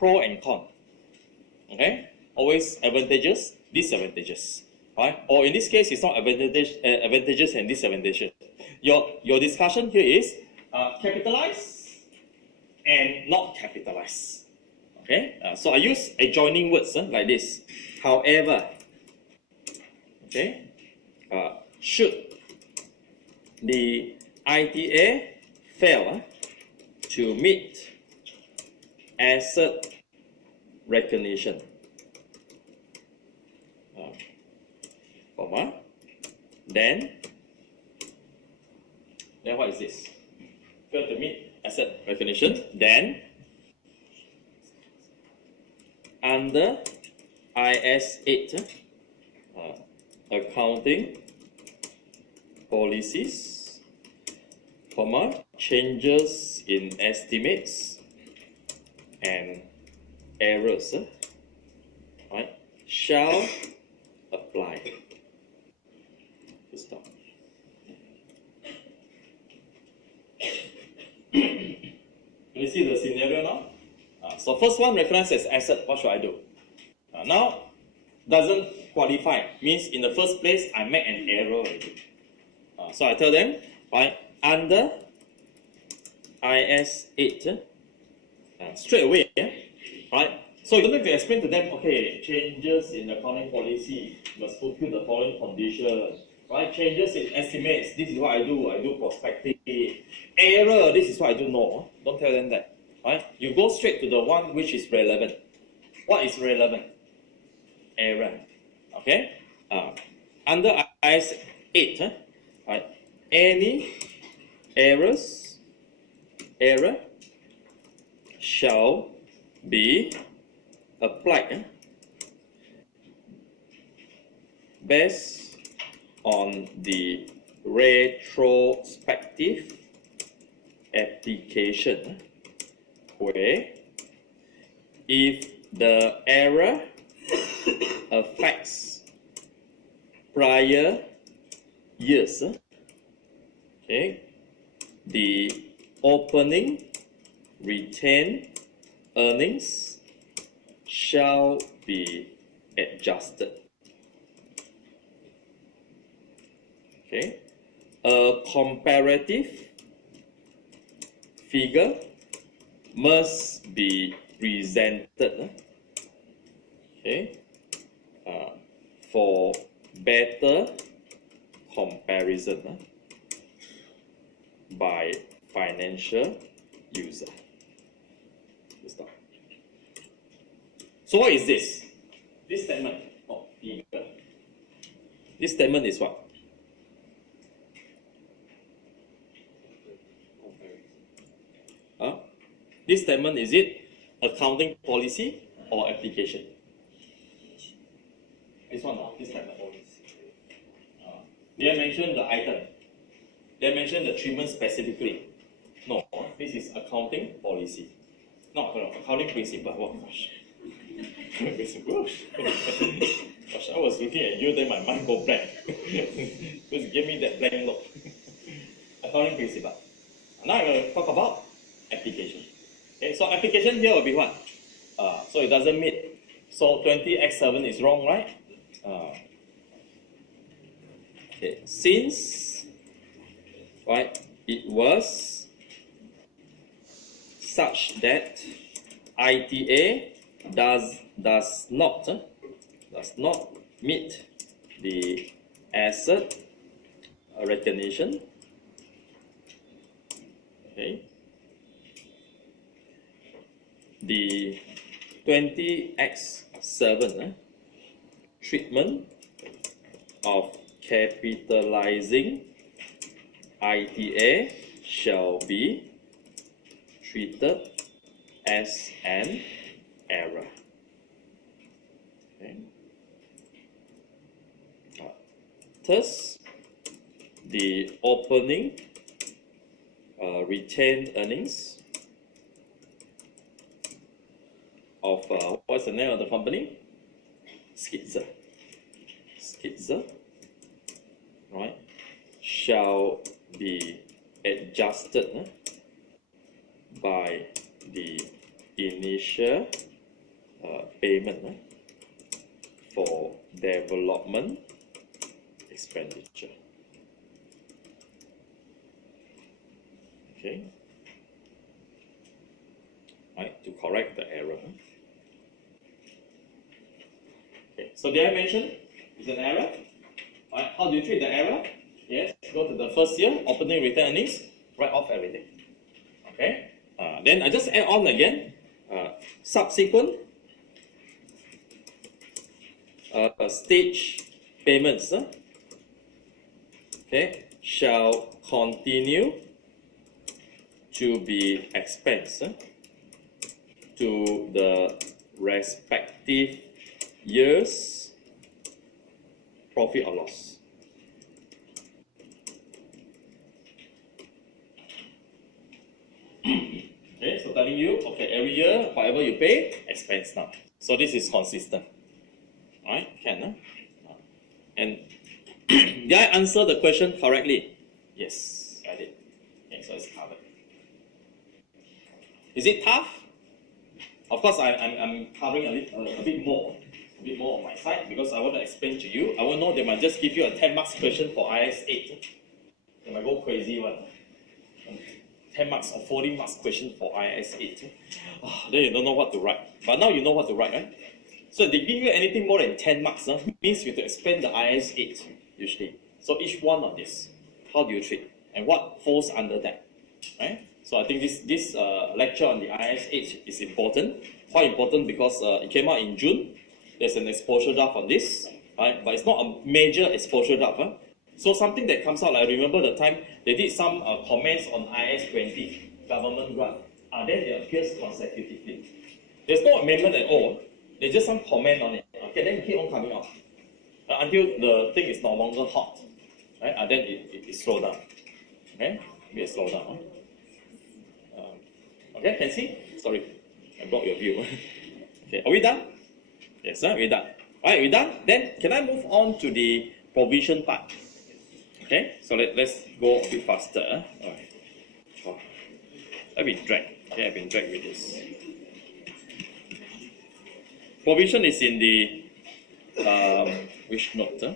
pro and con. Okay, always advantages, disadvantages. Right? Or in this case, it's not advantages and disadvantages. Your discussion here is capitalize and not capitalize. Okay, so I use adjoining words like this. However, okay, should the ITA fail to meet asset recognition, comma, then what is this? Fail to meet asset recognition, then under IAS38 accounting policies, comma, changes in estimates and errors, right, shall apply. Stop. You see the scenario now? So first one, recognize as asset. What should I do? Now, doesn't qualify. Means in the first place, I make an error already. So I tell them, right, under IAS8, straight away, right? So you don't have to explain to them, okay, changes in accounting policy must fulfill the following conditions, right? Changes in estimates, this is what I do prospective. Error, this is what I do. No, don't tell them that, right? You go straight to the one which is relevant. What is relevant? Error, okay? Under IAS8, right? Any error shall be applied based on the retrospective application, where if the error affects prior years, okay, the opening retained earnings shall be adjusted. Okay, a comparative figure must be presented, okay, for better comparison by financial user. Stop. So what is this? This statement of figure. This statement is what? This statement, is it accounting policy or application? This one, this statement. They mention the item. They mention the treatment specifically. No, this is accounting policy. Not accounting principle. Oh gosh. Gosh, I was looking at you, then my mind go blank. Just give me that blank look. Accounting principle. Now I'm going to talk about application. Okay, so application here will be what? So it doesn't meet. So 20x7 is wrong, right? Okay, since it was such that ITA does not meet the asset recognition. Okay. The 20x7 treatment of capitalizing ITA shall be treated as an error. Okay. Thus, the opening retained earnings of what's the name of the company? Skizzer, right? Shall be adjusted by the initial payment for development expenditure. Okay. Right, to correct the error. Okay, so did I mention it's an error? Right, how do you treat the error? Yes, go to the first year, opening return earnings, write off everything. Okay, then I just add on again, subsequent stage payments okay, shall continue to be expensed to the respective year's profit or loss. Okay, so telling you, okay, every year, whatever you pay, expense now. So this is consistent. Alright, can. And did I answer the question correctly? Yes, I did. Okay, so it's covered. Is it tough? Of course, I'm covering a bit more on my side because I want to explain to you. I will know they might just give you a 10 marks question for IAS8. They might go crazy one. 10 marks or 40 marks question for IAS8. Then you don't know what to write. But now you know what to write, right? So if they give you anything more than 10 marks, means you have to explain the IAS8 usually. So each one of this, how do you treat? And what falls under that? Right? So I think this lecture on the IAS8 is important. Quite important because it came out in June. There's an exposure draft on this, right? But it's not a major exposure draft. So something that comes out, I remember the time they did some comments on IAS20 government grant. Then it appears consecutively. There's no amendment at all. There's just some comment on it. Okay, then it keep on coming out until the thing is no longer hot, right? Then it slow down. Okay, it slow down. Okay, can see? Sorry, I blocked your view. Okay, are we done? Yes, we're done. Alright, we're done. Then can I move on to the provision part? Okay, so let's go a bit faster. Alright. Oh, I've been dragged. Okay, I've been dragged with this. Provision is in the which note? No.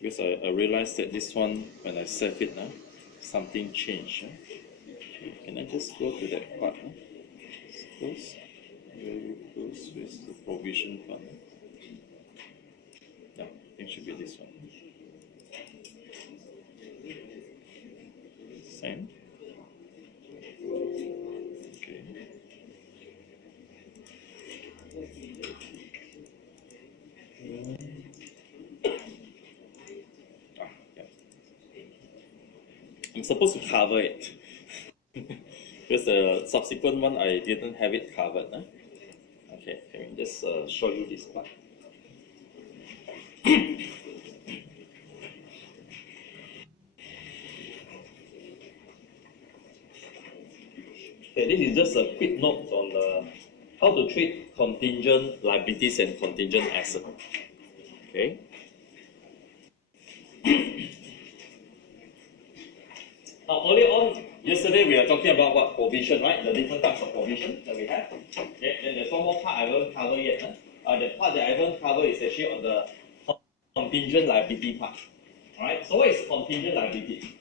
Because I realized that this one, when I save it now, something changed. Okay, can I just go to that part? Close. Very close. So it's the provision fund. Yeah, I think it should be this one. Same. Okay. Yeah. I'm supposed to cover it. Because the subsequent one I didn't have it covered. Huh? Okay, let me just show you this part. Okay, this is just a quick note on how to treat contingent liabilities and contingent assets. Okay. Now, earlier on, yesterday we are talking about what? Provision, right? The different types of provision that we have. Okay, then there's one more part I haven't covered yet. The part that I haven't covered is actually on the contingent liability part. Alright, so what is contingent liability?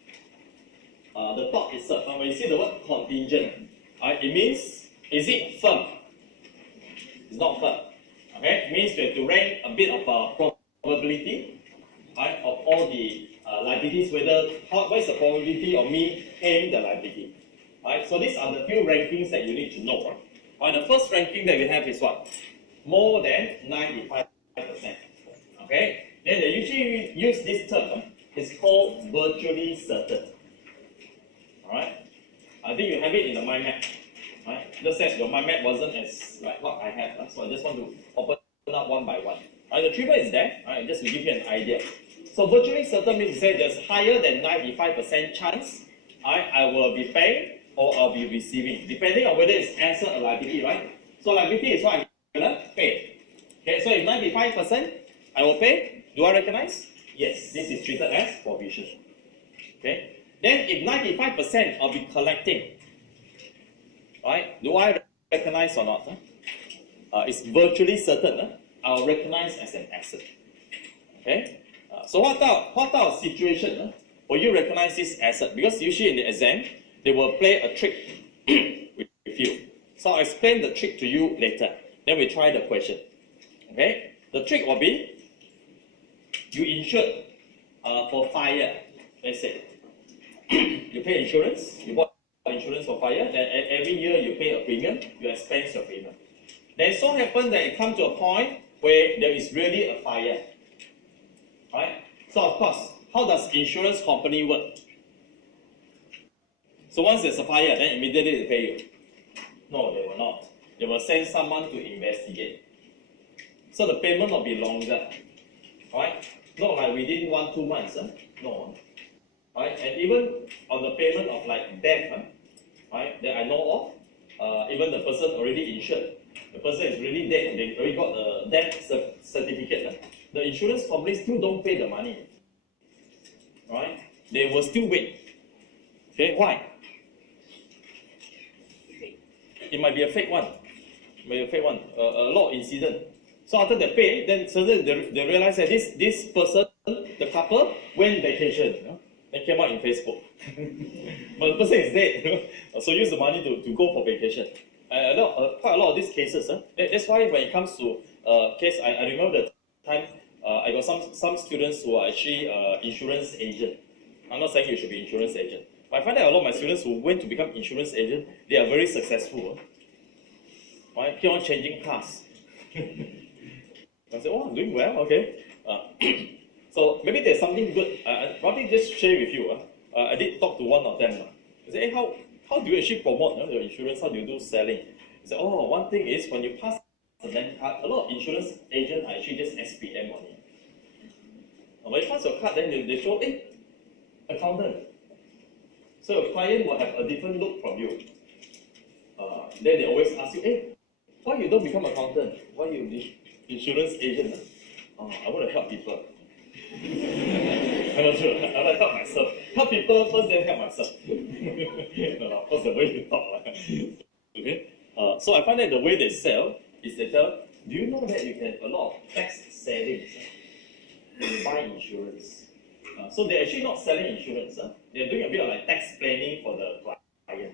The thought itself, when you see the word contingent, it means, is it firm? It's not firm. Okay, it means we have to rank a bit of probability of all the liabilities, what is the probability of me paying the liability. So these are the few rankings that you need to know. The first ranking that we have is what? More than 95%. Okay, then they usually use this term. It's called virtually certain. Alright, I think you have it in the mind map. Just that your mind map wasn't as like what I have, so I just want to open up one by one. The table is there, just to give you an idea. So virtually certain means to say there's higher than 95% chance I will be paying or I'll be receiving, depending on whether it's asset or liability, right? So liability is what I'm gonna pay. Okay, so if 95% I will pay, do I recognize? Yes, this is treated as provision. Okay, then if 95% I'll be collecting, right? Do I recognize or not? It's virtually certain. I'll recognize as an asset. Okay. So what type of situation will you recognize this asset? Because usually in the exam they will play a trick with you. So I'll explain the trick to you later. Then we try the question. Okay. The trick will be you insured for fire. Let's say you pay insurance. You bought insurance for fire. Then every year you pay a premium. You expense your premium. Then it so happens that it comes to a point where there is really a fire. Right? So of course, how does insurance company work? So once there's a fire, then immediately they pay you. No, they will not. They will send someone to investigate. So the payment will be longer. Right? Not like within 1-2 months. No. Right? And even on the payment of like death, right, that I know of, even the person already insured, the person is really dead, they already got the death certificate. The insurance companies still don't pay the money. Right? They will still wait. Okay, why? It might be a fake one. It might be a fake one. A lot of incident. So after they pay, then suddenly they realize that this person, the couple, went vacation. They came out in Facebook. But the person is dead. So use the money to go for vacation. Quite a lot of these cases. That's why when it comes to case, I remember the time I got some students who are actually insurance agent. I'm not saying you should be insurance agent, but I find that a lot of my students who went to become insurance agent, they are very successful. Right? Keep on changing cars. I said, oh, I'm doing well, okay. So maybe there's something good. I probably just share with you. I did talk to one of them. I said, hey, how do you actually promote your insurance? How do you do selling? He said, oh, one thing is when you pass the bank card, a lot of insurance agents are actually just SPM on it. When you pass your card, then they show, hey, accountant. So your client will have a different look from you. Then they always ask you, hey, why you don't become accountant? Why you be insurance agent? I want to help people. I'm not sure. I want to help myself. Help people first, then help myself. No, of course, the way you talk. Okay. So I find that the way they sell is they tell, do you know that you can a lot of tax savings to buy insurance? So they're actually not selling insurance. They're doing a bit of like tax planning for the client.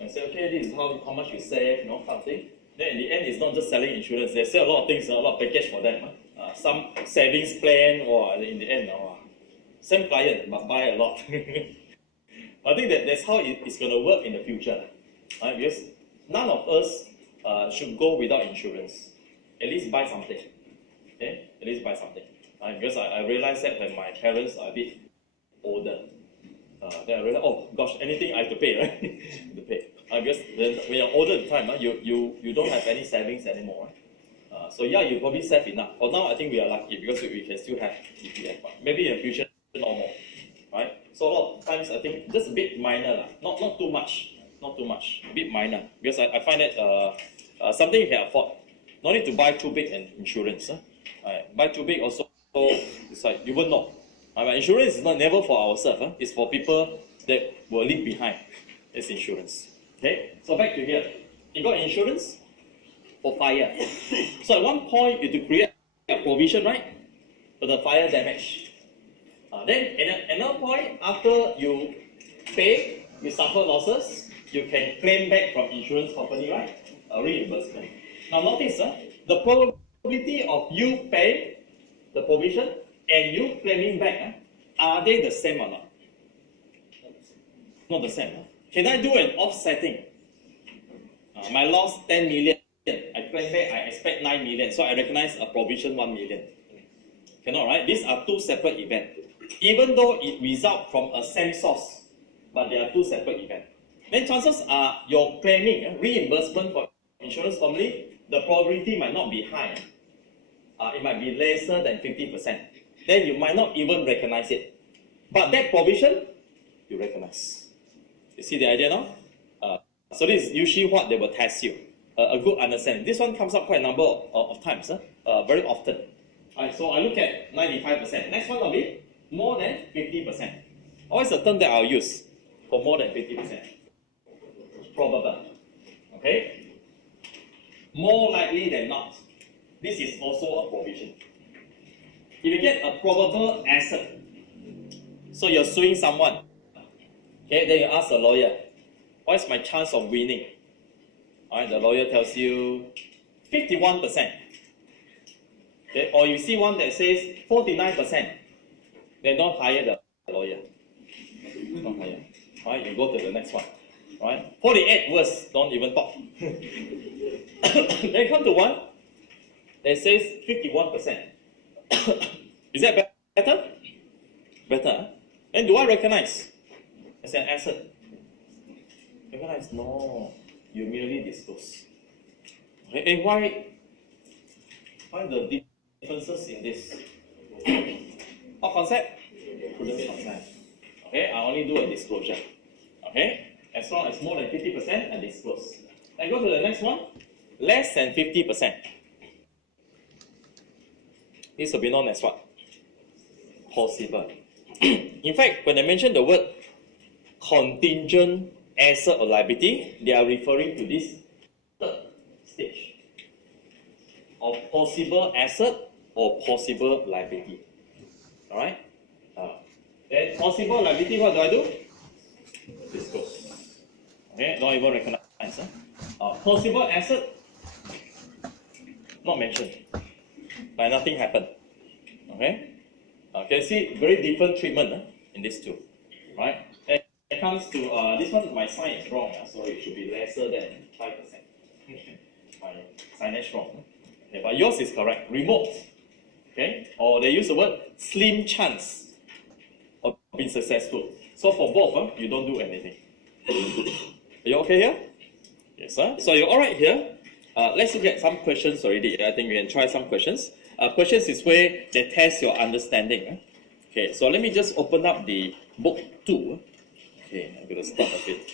And say, okay, this is how much you save, something. then in the end, it's not just selling insurance. They sell a lot of things, a lot of package for them. Some savings plan, or in the end, same client must buy a lot. I think that's how it's going to work in the future. Because none of us should go without insurance. At least buy something. Okay? At least buy something. Because I realized that when my parents are a bit older, then I realized, oh gosh, anything I have to pay, right? to pay. Because when you're older at the time, you don't have any savings anymore. So yeah, you probably save enough. For now, I think we are lucky because we can still have EPF. Maybe in the future, no more. Right? So a lot of times, I think just a bit minor, not too much. Not too much, a bit minor. Because I find that something you can afford. No need to buy too big an insurance. Buy too big also, it's like you won't know. Insurance is never for ourselves. It's for people that will leave behind. It's insurance. Okay, so back to here. You got insurance for fire. So at one point, you have to create a provision, right? For the fire damage. Then at another point, after you pay, you suffer losses, you can claim back from insurance company, right? A reimbursement. Now notice, the probability of you paying the provision and you claiming back, are they the same or not? Not the same. Can I do an offsetting? My loss 10 million, I claim back, I expect 9 million, so I recognize a provision 1 million. Cannot, right? These are two separate events. Even though it results from a same source, but they are two separate events. Then chances are your claiming reimbursement for insurance company, the probability might not be high. It might be lesser than 50%. Then you might not even recognize it. But that provision, you recognize. You see the idea now? So this is usually what they will test you. A good understanding. This one comes up quite a number of times, very often. Alright, so I look at 95%. Next one will be more than 50%. Always a term that I'll use for more than 50%. Probable. Okay? More likely than not. This is also a provision. If you get a probable asset, so you're suing someone, okay, then you ask a lawyer, what is my chance of winning? Alright, the lawyer tells you 51%. Okay, or you see one that says 49%, then don't hire the lawyer. Don't hire. Alright, you go to the next one. Alright, 48 worse, don't even talk. Then come to one that says 51%. Is that better? Better. And do I recognize as an asset? Recognize? No. You merely disclose. Okay. And why the differences in this? What concept? Prudence concept. Okay, I only do a disclosure. Okay? As long as more than 50%, I disclose. Then go to the next one. Less than 50%. This will be known as what? Possible. In fact, when I mention the word contingent asset or liability, they are referring to this third stage of possible asset or possible liability. Alright? Then possible liability, what do I do? Disclose. Okay, don't even recognize. Possible asset, not mentioned. Like nothing happened. Okay? Can see very different treatment in these two. Right? And it comes to this one, my sign is wrong, so it should be lesser than 5%. My signage is wrong. Okay, but yours is correct. Remote. Okay? Or they use the word slim chance of being successful. So for both, you don't do anything. Are you okay here? Yes, sir. So you're alright here. Let's look at some questions already. I think we can try some questions. Questions is where they test your understanding. Okay, so let me just open up the book 2. Okay, I'm going to start a bit.